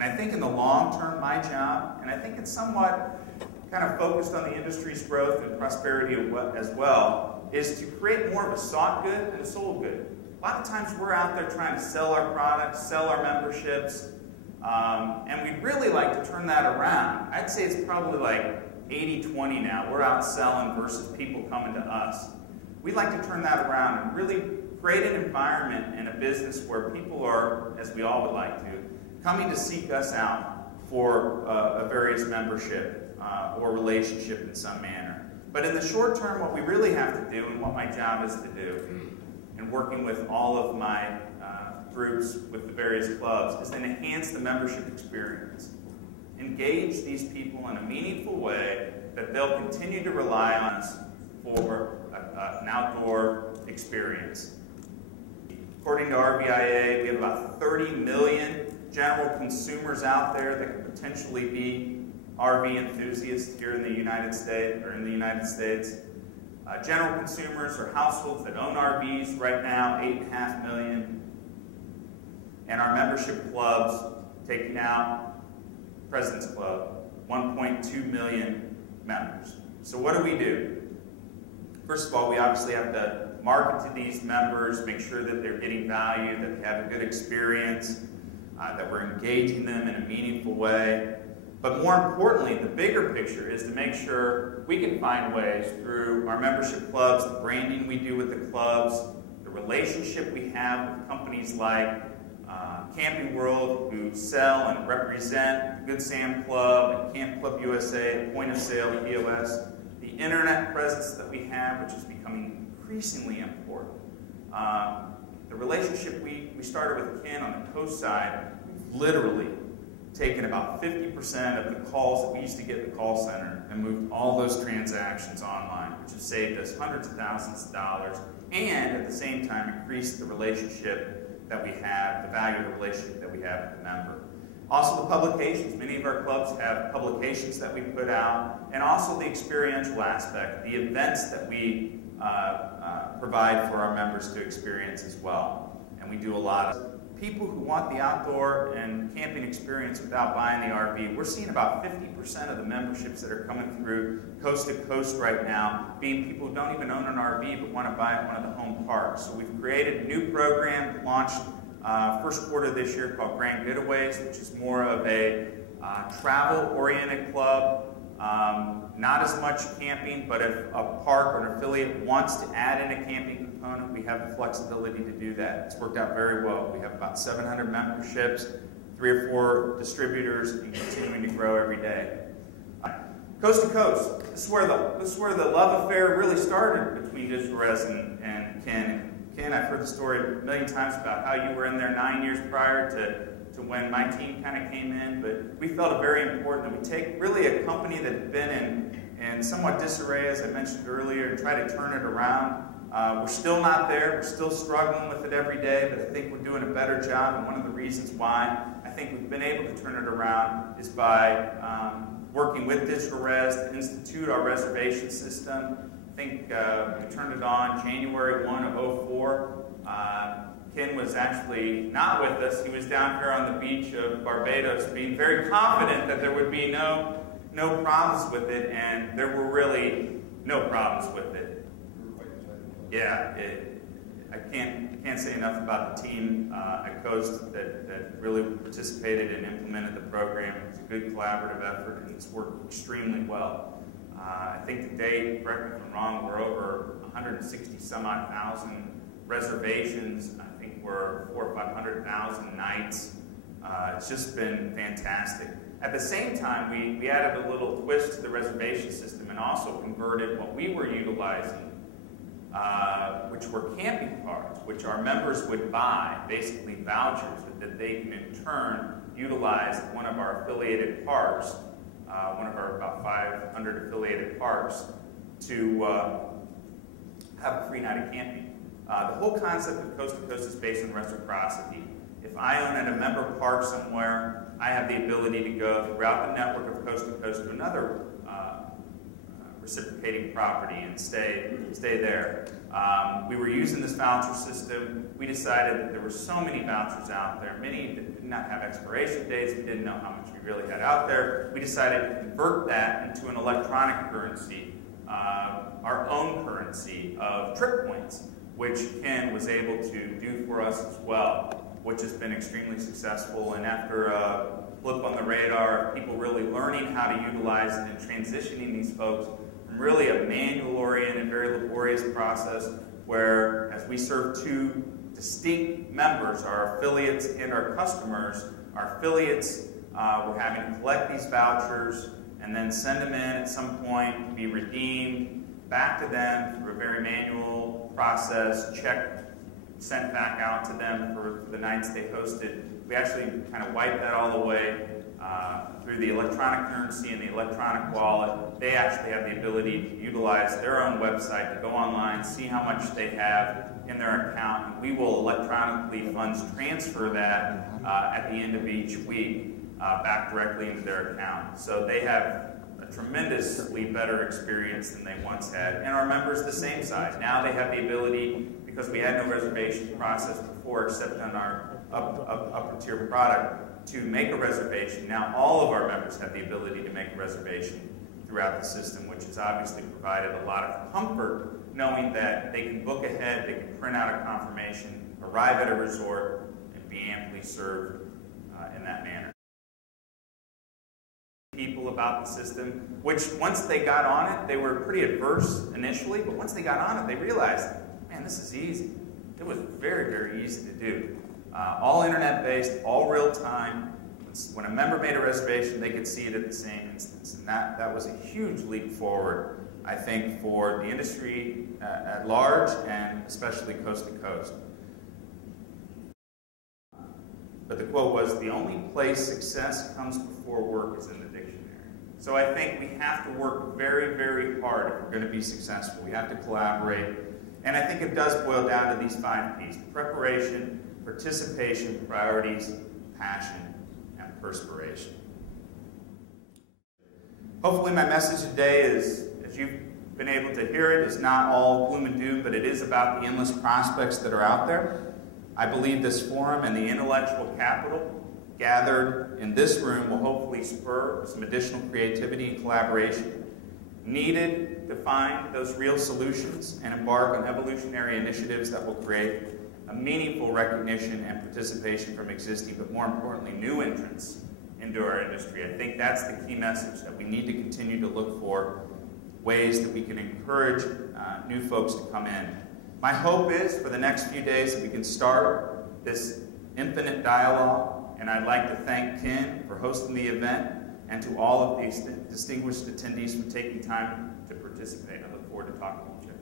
And I think in the long term, my job, and I think it's somewhat kind of focused on the industry's growth and prosperity as well, is to create more of a sought good and a sold good. A lot of times we're out there trying to sell our products, sell our memberships, and we'd really like to turn that around. I'd say it's probably like 80-20 now. We're out selling versus people coming to us. We'd like to turn that around and really create an environment and a business where people are, as we all would like to, coming to seek us out for a various membership or relationship in some manner. But in the short term, what we really have to do, and what my job is to do, and working with all of my groups with the various clubs, is to enhance the membership experience. Engage these people in a meaningful way that they'll continue to rely on us for an outdoor experience. According to RVIA, we have about 30 million general consumers out there that could potentially be RV enthusiasts here in the United States. General consumers or households that own RVs right now, 8.5 million. And our membership clubs, taking out President's Club, 1.2 million members. So what do? First of all, we obviously have to market to these members, make sure that they're getting value, that they have a good experience, that we're engaging them in a meaningful way. But more importantly, the bigger picture is to make sure we can find ways through our membership clubs, the branding we do with the clubs, the relationship we have with companies like Camping World, who sell and represent Good Sam Club and Camp Club USA, Point of Sale POS, the internet presence that we have, which is becoming increasingly important. The relationship we started with Ken on the coast side, literally taken about 50% of the calls that we used to get at the call center and moved all those transactions online, which has saved us hundreds of thousands of dollars, and at the same time increased the relationship that we have, the value of the relationship that we have with the member. Also the publications. Many of our clubs have publications that we put out, and also the experiential aspect, the events that we provide for our members to experience as well. And we do a lot of people who want the outdoor and camping experience without buying the RV. We're seeing about 50% of the memberships that are coming through coast to coast right now being people who don't even own an RV but want to buy at one of the home parks. So we've created a new program, launched first quarter this year, called Grand Getaways, which is more of a travel-oriented club. Not as much camping, but if a park or an affiliate wants to add in a camping component, we have the flexibility to do that. It's worked out very well. We have about 700 memberships, 3 or 4 distributors, and continuing to grow every day. Coast to coast. This is where the love affair really started between Digital Res and Ken. Ken, I've heard the story a million times about how you were in there 9 years prior to when my team kind of came in, but we felt it very important that we take really a company that had been in somewhat disarray, as I mentioned earlier, and try to turn it around. We're still not there. We're still struggling with it every day, but I think we're doing a better job, and one of the reasons why I think we've been able to turn it around is by working with Digital Res to institute our reservation system. I think we turned it on January 1 of 2004. Ken was actually not with us. He was down here on the beach of Barbados being very confident that there would be no problems with it, and there were really no problems with it. Yeah, I can't say enough about the team at Coast that really participated and implemented the program. It was a good collaborative effort, and it's worked extremely well. I think to date, correct me if I'm wrong, we're over 160 some odd thousand reservations. I think we're 400,000 or 500,000 nights. It's just been fantastic. At the same time, we added a little twist to the reservation system and also converted what we were utilizing, which were camping cards, which our members would buy, basically vouchers that they can in turn utilize at one of our affiliated parks, one of our about 500 affiliated parks, to have a free night of camping. The whole concept of Coast to Coast is based on reciprocity. If I own at a member park somewhere, I have the ability to go throughout the network of Coast to Coast to another reciprocating property and stay there. We were using this voucher system. We decided that there were so many vouchers out there, many that did not have expiration dates. We didn't know how much we really had out there. We decided to convert that into an electronic currency, our own currency of trip points, which Ken was able to do for us as well, which has been extremely successful. And after a blip on the radar, people really learning how to utilize it and transitioning these folks from really a manual-oriented, very laborious process where, as we serve two distinct members, our affiliates and our customers, our affiliates were having to collect these vouchers and then send them in at some point to be redeemed back to them through a very manual process, checked, sent back out to them for the nights they hosted. We actually kind of wiped that all away through the electronic currency and the electronic wallet. They actually have the ability to utilize their own website to go online, see how much they have in their account, and we will electronically funds transfer that at the end of each week back directly into their account. So they have a tremendously better experience than they once had. And our members the same size. Now they have the ability, because we had no reservation process before except on our upper tier product, to make a reservation. Now all of our members have the ability to make a reservation throughout the system, which has obviously provided a lot of comfort knowing that they can book ahead, they can print out a confirmation, arrive at a resort, and be amply served in that manner. People about the system, which once they got on it, they were pretty adverse initially, but once they got on it, they realized, man, this is easy. It was very, very easy to do. All internet-based, all real-time. When a member made a reservation, they could see it at the same instance, and that was a huge leap forward, I think, for the industry at large, and especially coast to coast. But the quote was, the only place success comes before work is in the dictionary. So I think we have to work very, very hard if we're going to be successful. We have to collaborate. And I think it does boil down to these 5 P's: preparation, participation, priorities, passion, and perspiration. Hopefully my message today is, as you've been able to hear it, is not all gloom and doom, but it is about the endless prospects that are out there. I believe this forum and the intellectual capital gathered in this room will hopefully spur some additional creativity and collaboration needed to find those real solutions and embark on evolutionary initiatives that will create a meaningful recognition and participation from existing, but more importantly, new entrants into our industry. I think that's the key message, that we need to continue to look for ways that we can encourage new folks to come in. My hope is, for the next few days, that we can start this infinite dialogue, and I'd like to thank Ken for hosting the event, and to all of these distinguished attendees for taking time to participate. I look forward to talking with you.